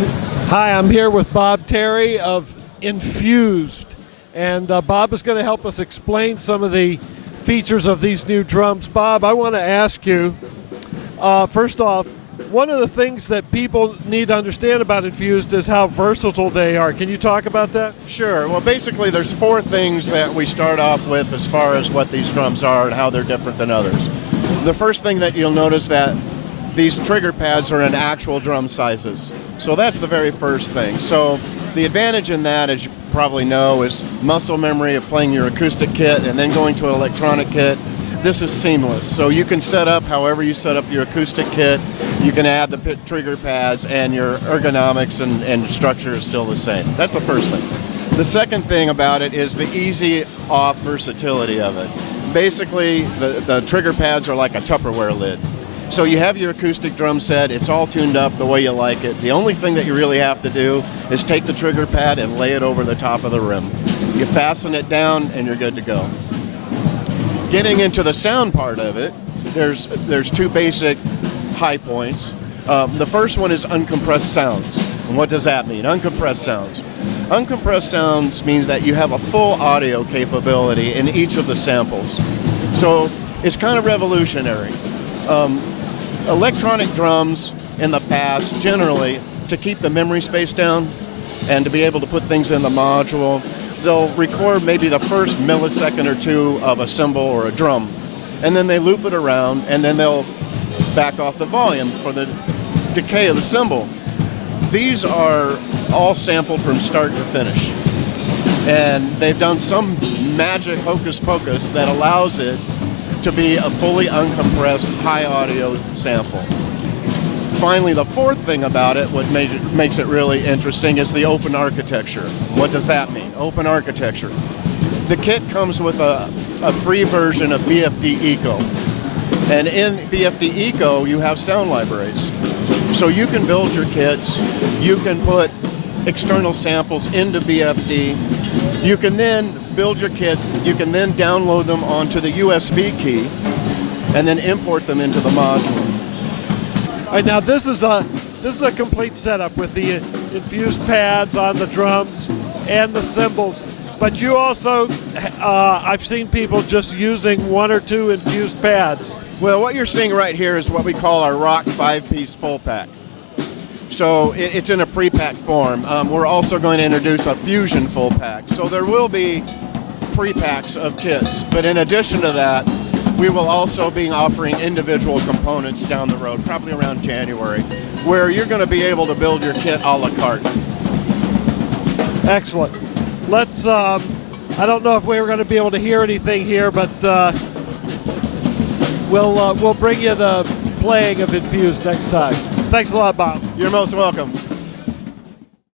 Hi, I'm here with Bob Terry of NFUZD, and Bob is going to help us explain some of the features of these new drums. Bob, I want to ask you, first off, one of the things that people need to understand about NFUZD is how versatile they are. Can you talk about that? Sure. Well, basically there's four things that we start off with as far as what these drums are and how they're different than others. The first thing that you'll notice that these trigger pads are in actual drum sizes. So that's the very first thing. So the advantage in that, as you probably know, is muscle memory of playing your acoustic kit and then going to an electronic kit. This is seamless. So you can set up however you set up your acoustic kit. You can add the trigger pads, and your ergonomics and structure is still the same. That's the first thing. The second thing about it is the easy off versatility of it. Basically, the trigger pads are like a Tupperware lid. So you have your acoustic drum set, it's all tuned up the way you like it. The only thing that you really have to do is take the trigger pad and lay it over the top of the rim. You fasten it down and you're good to go. Getting into the sound part of it, there's two basic high points. The first one is uncompressed sounds. And what does that mean? Uncompressed sounds. Uncompressed sounds means that you have a full audio capability in each of the samples. So it's kind of revolutionary. Electronic drums in the past, generally, to keep the memory space down and to be able to put things in the module, they'll record maybe the first millisecond or two of a cymbal or a drum, and then they loop it around, and then they'll back off the volume for the decay of the cymbal. These are all sampled from start to finish, and they've done some magic hocus pocus that allows it to be a fully uncompressed high audio sample. Finally, the fourth thing about it, what makes it really interesting, is the open architecture. What does that mean? Open architecture. The kit comes with a free version of BFD Eco. And in BFD Eco, you have sound libraries. So you can build your kits, you can put external samples into BFD, you can then build your kits, you can then download them onto the USB key, and then import them into the module. All right, now this is a complete setup with the infused pads on the drums and the cymbals. But you also, I've seen people just using one or two infused pads. Well, what you're seeing right here is what we call our Rock 5-piece full pack. So it's in a pre-packed form. We're also going to introduce a Fusion full pack. So there will be pre-packs of kits. But in addition to that, we will also be offering individual components down the road, probably around January, where you're going to be able to build your kit a la carte. Excellent. Let's, I don't know if we were going to be able to hear anything here, but we'll bring you the playing of NFUZD next time. Thanks a lot, Bob. You're most welcome.